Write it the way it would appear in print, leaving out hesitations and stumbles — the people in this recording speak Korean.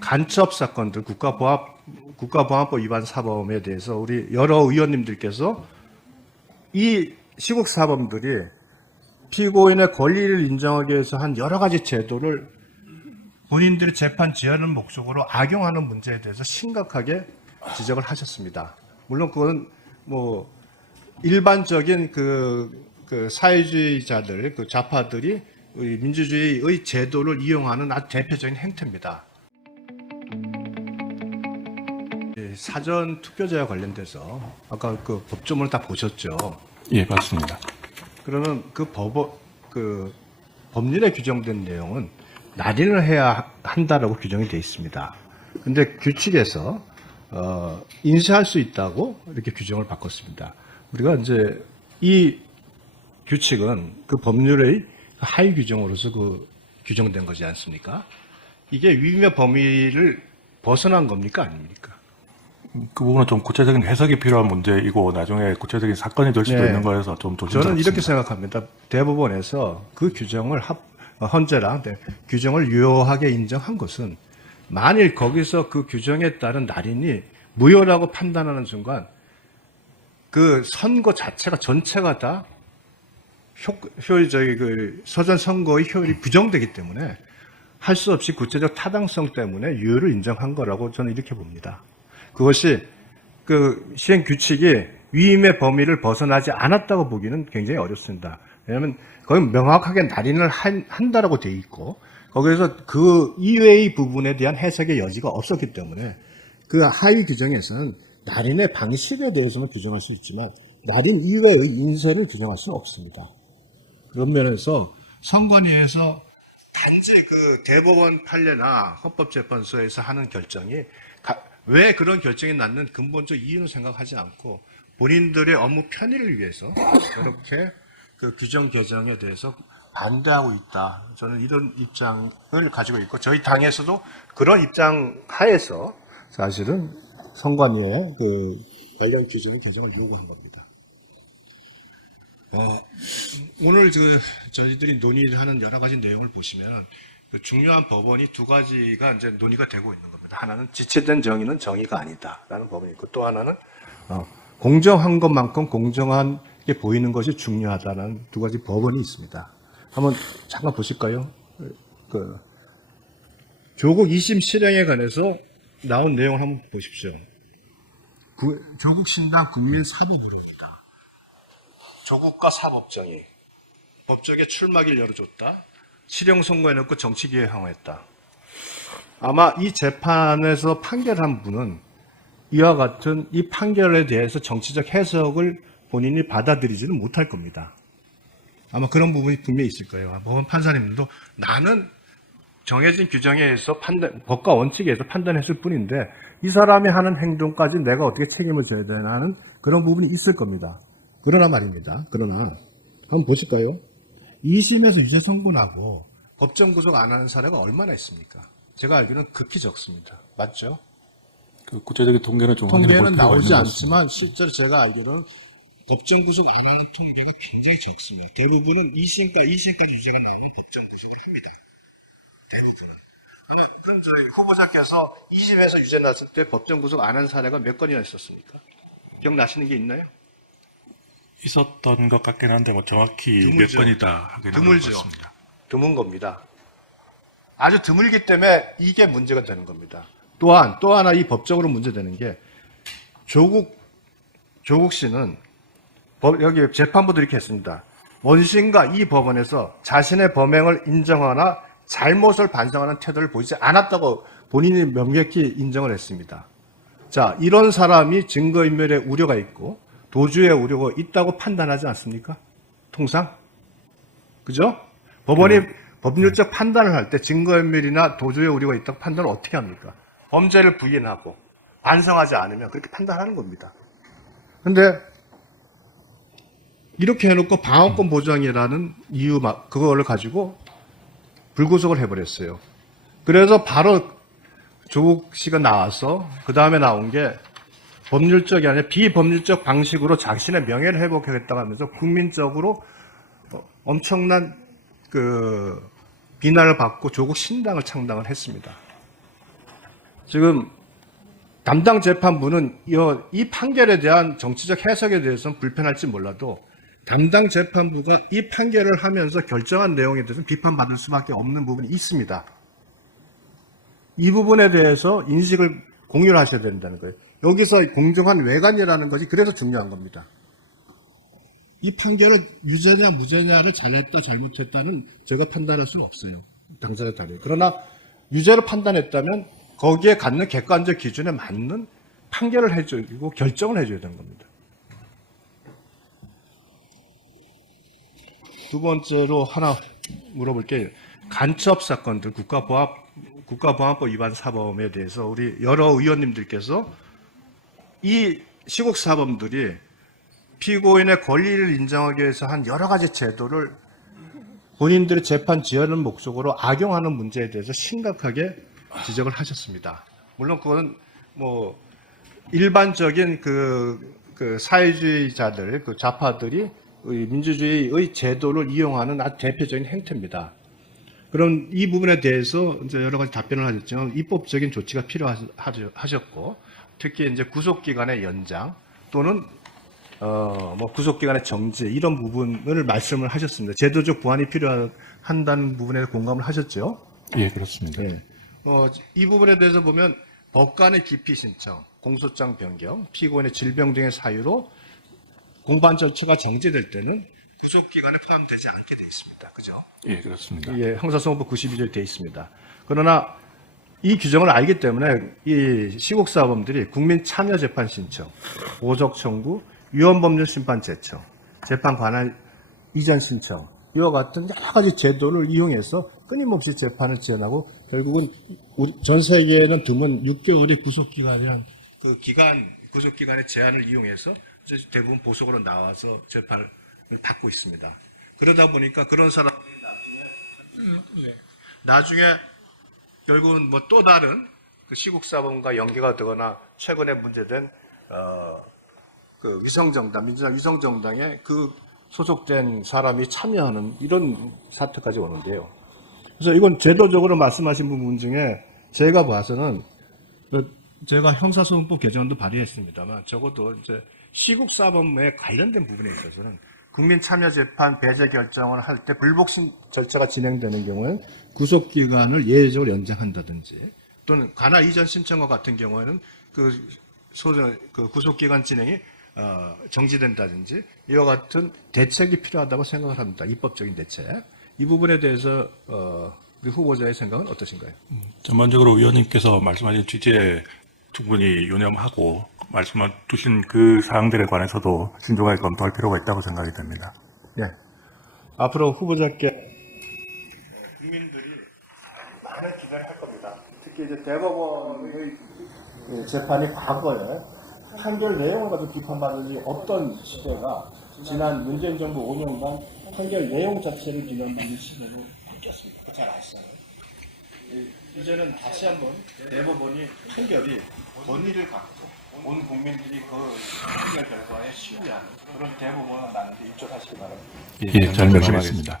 간첩 사건들, 국가보안법 위반 사범에 대해서 우리 여러 의원님들께서 이 시국 사범들이 피고인의 권리를 인정하기 위해서 한 여러 가지 제도를 본인들의 재판 지연을 목적으로 악용하는 문제에 대해서 심각하게 지적을 하셨습니다. 물론 그건 뭐 일반적인 그 사회주의자들, 그 좌파들이 민주주의의 제도를 이용하는 아주 대표적인 행태입니다. 사전 투표제와 관련돼서 아까 그 법조문을 다 보셨죠? 예, 맞습니다. 그러면 법률에 규정된 내용은 날인을 해야 한다라고 규정이 되어 있습니다. 근데 규칙에서 인쇄할 수 있다고 이렇게 규정을 바꿨습니다. 우리가 이제 이 규칙은 그 법률의 하위 규정으로서 규정된 거지 않습니까? 이게 위임의 범위를 벗어난 겁니까? 아닙니까? 그 부분은 좀 구체적인 해석이 필요한 문제이고 나중에 구체적인 사건이 될 수도 네. 있는 거여서 좀 조심스럽습니다. 저는 이렇게 생각합니다. 대법원에서 그 규정을 헌재랑 규정을 유효하게 인정한 것은 만일 거기서 그 규정에 따른 날인이 무효라고 판단하는 순간 그 선거 자체가 전체가 다 서전 선거의 효율이 부정되기 때문에 할 수 없이 구체적 타당성 때문에 유효를 인정한 거라고 저는 이렇게 봅니다. 그것이 그 시행 규칙이 위임의 범위를 벗어나지 않았다고 보기는 굉장히 어렵습니다. 왜냐하면 거기 명확하게 날인을 한다라고 돼 있고 거기에서 그 이외의 부분에 대한 해석의 여지가 없었기 때문에 그 하위 규정에서는 날인의 방식에 대해서는 규정할 수 있지만 날인 이외의 인쇄를 규정할 수는 없습니다. 그런 면에서 선관위에서 단지 그 대법원 판례나 헌법재판소에서 하는 결정이 왜 그런 결정이 났는 근본적 이유는 생각하지 않고 본인들의 업무 편의를 위해서 그렇게 그 규정 개정에 대해서 반대하고 있다. 저는 이런 입장을 가지고 있고 저희 당에서도 그런 입장 하에서 사실은 선관위에 그 관련 규정의 개정을 요구한 겁니다. 오늘 저희들이 논의하는 여러 가지 내용을 보시면 중요한 법원이 두 가지가 이제 논의가 되고 있는 겁니다. 하나는 지체된 정의는 정의가 아니다라는 법원이 있고 또 하나는 공정한 것만큼 공정하게 보이는 것이 중요하다는 두 가지 법원이 있습니다. 한번 잠깐 보실까요? 조국 2심 실행에 관해서 나온 내용을 한번 보십시오. 조국 신당 국민사법으로입니다. 조국과 사법정의, 법적의 출마길 열어줬다. 실형 선고해놓고 정치기회 향했다. 아마 이 재판에서 판결한 분은 이와 같은 이 판결에 대해서 정치적 해석을 본인이 받아들이지는 못할 겁니다. 아마 그런 부분이 분명히 있을 거예요. 법원 판사님들도 나는 정해진 규정에 의해서 법과 원칙에 의해서 판단했을 뿐인데 이 사람이 하는 행동까지 내가 어떻게 책임을 져야 되나는 그런 부분이 있을 겁니다. 그러나 말입니다. 그러나 한번 보실까요? 2심에서 유죄 선고나고 법정 구속 안 하는 사례가 얼마나 있습니까? 제가 알기로는 극히 적습니다. 맞죠? 그 구체적인 통계는 좀 확인해 볼 통계는 필요가 나오지 있는 것 같습니다. 않지만 실제로 제가 알기로는 법정 구속 안 하는 통계가 굉장히 적습니다. 대부분은 2심까지 유죄가 나오면 법정 구속을 합니다. 대부분은. 그럼 저희 후보자께서 2심에서 유죄 났을 때 법정 구속 안 한 사례가 몇 건이나 있었습니까? 기억나시는 게 있나요? 있었던 것 같긴 한데 뭐 정확히 드물죠. 몇 건이다 하기는 드물죠. 어렵습니다. 드문 겁니다. 아주 드물기 때문에 이게 문제가 되는 겁니다. 또한 또 하나 이 법적으로 문제되는 게 조국 씨는 여기 재판부도 이렇게 했습니다. 원심과 이 법원에서 자신의 범행을 인정하거나 잘못을 반성하는 태도를 보이지 않았다고 본인이 명백히 인정을 했습니다. 자, 이런 사람이 증거인멸의 우려가 있고 도주의 우려가 있다고 판단하지 않습니까? 통상? 그죠? 법원이 법률적 판단을 할 때 증거인멸이나 도주의 우려가 있다고 판단을 어떻게 합니까? 범죄를 부인하고 반성하지 않으면 그렇게 판단하는 겁니다. 근데 이렇게 해놓고 방어권 보장이라는 이유 그거를 가지고 불구속을 해버렸어요. 그래서 바로 조국 씨가 나와서 그 다음에 나온 게 법률적이 아니라 비법률적 방식으로 자신의 명예를 회복하겠다고 하면서 국민적으로 엄청난 비난을 받고 조국 신당을 창당을 했습니다. 지금 담당 재판부는 이 판결에 대한 정치적 해석에 대해서는 불편할지 몰라도 담당 재판부가 이 판결을 하면서 결정한 내용에 대해서는 비판받을 수밖에 없는 부분이 있습니다. 이 부분에 대해서 인식을 공유를 하셔야 된다는 거예요. 여기서 공정한 외관이라는 것이 그래서 중요한 겁니다. 이 판결을 유죄냐 무죄냐를 잘했다 잘못했다는 제가 판단할 수는 없어요. 당사자 다르요. 그러나 유죄로 판단했다면 거기에 갖는 객관적 기준에 맞는 판결을 해주고 결정을 해줘야 되는 겁니다. 두 번째로 하나 물어볼게요. 간첩 사건들, 국가보안법 위반 사범에 대해서 우리 여러 의원님들께서 이 시국 사범들이 피고인의 권리를 인정하기 위해서 한 여러 가지 제도를 본인들의 재판 지연을 목적으로 악용하는 문제에 대해서 심각하게 지적을 하셨습니다. 물론 그거는 뭐 일반적인 그 사회주의자들, 그 좌파들이 민주주의의 제도를 이용하는 아주 대표적인 행태입니다. 그럼 이 부분에 대해서 이제 여러 가지 답변을 하셨지만 입법적인 조치가 필요하셨고 특히 이제 구속기간의 연장 또는 뭐 구속기간의 정지 이런 부분을 말씀을 하셨습니다. 제도적 보완이 필요한다는 부분에 공감을 하셨죠? 예, 그렇습니다. 예. 이 부분에 대해서 보면 법관의 기피 신청, 공소장 변경, 피고인의 질병 등의 사유로 공판 절차가 정지될 때는 구속기간에 포함되지 않게 되어 있습니다. 그죠? 예, 그렇습니다. 예, 형사소송법 92조에 되어 있습니다. 그러나 이 규정을 알기 때문에 이 시국사범들이 국민참여재판 신청, 보석 청구, 위헌법률 심판 제청, 재판 관할 이전 신청 이와 같은 여러 가지 제도를 이용해서 끊임없이 재판을 지연하고 결국은 전 세계에는 드문 6개월의 구속기간이란 그 구속기간의 제한을 이용해서 대부분 보석으로 나와서 재판을 받고 있습니다. 그러다 보니까 그런 사람들이 나중에 결국은 뭐 또 다른 그 시국사범과 연계가 되거나 최근에 문제된 그 위성정당, 민주당 위성정당에 그 소속된 사람이 참여하는 이런 사태까지 오는데요. 그래서 이건 제도적으로 말씀하신 부분 중에 제가 봐서는 제가 형사소송법 개정안도 발의했습니다만 적어도 이제 시국사범에 관련된 부분에 있어서는 국민참여재판 배제 결정을 할 때 불복심 절차가 진행되는 경우에는 구속기간을 예외적으로 연장한다든지 또는 관할 이전 신청과 같은 경우에는 그 구속기간 진행이 정지된다든지 이와 같은 대책이 필요하다고 생각을 합니다. 입법적인 대책. 이 부분에 대해서 우리 후보자의 생각은 어떠신가요? 전반적으로 위원님께서 말씀하신 취지에 충분히 유념하고 말씀해 주신 그 사항들에 관해서도 신중하게 검토할 필요가 있다고 생각이 됩니다. 네. 앞으로 후보자께 국민들이 많은 기대를 할 겁니다. 특히 이제 대법원의 재판이 과거에 판결 내용을 가지고 비판받으니 어떤 시대가 지난 문재인 정부 5년간 판결 내용 자체를 비난받는 시대로 바뀌었습니다. 그거 잘 아시잖아요. 이제는 다시 한번 대법원이 판결이 권위를 갖고 온 국민들이 그 판결 결과에 신뢰하는 그런 대법원을 나는데 입증하시기 바랍니다. 예, 잘 명심하겠습니다.